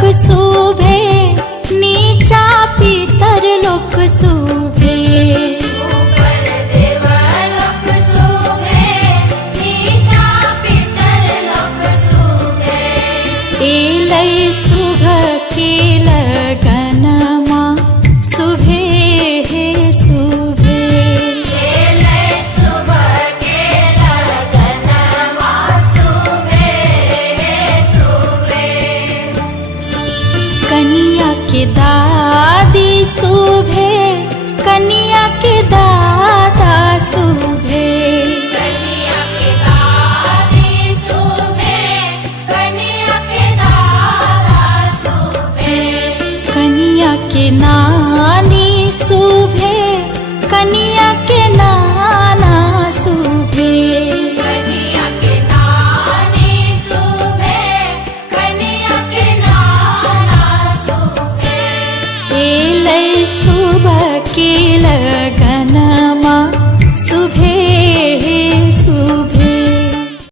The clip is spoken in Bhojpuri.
लोक शोभे, नीचा पितर लोक शोभे। ऊपर देवलोक शोभे, नीचा पितर लोक शोभे। एलै शुभ के लगनमा शुभे हे शुभे। एलै शुभ के लगनमा शुभे हे शुभे। कन्या के दादी शुभे, कन्या के दादी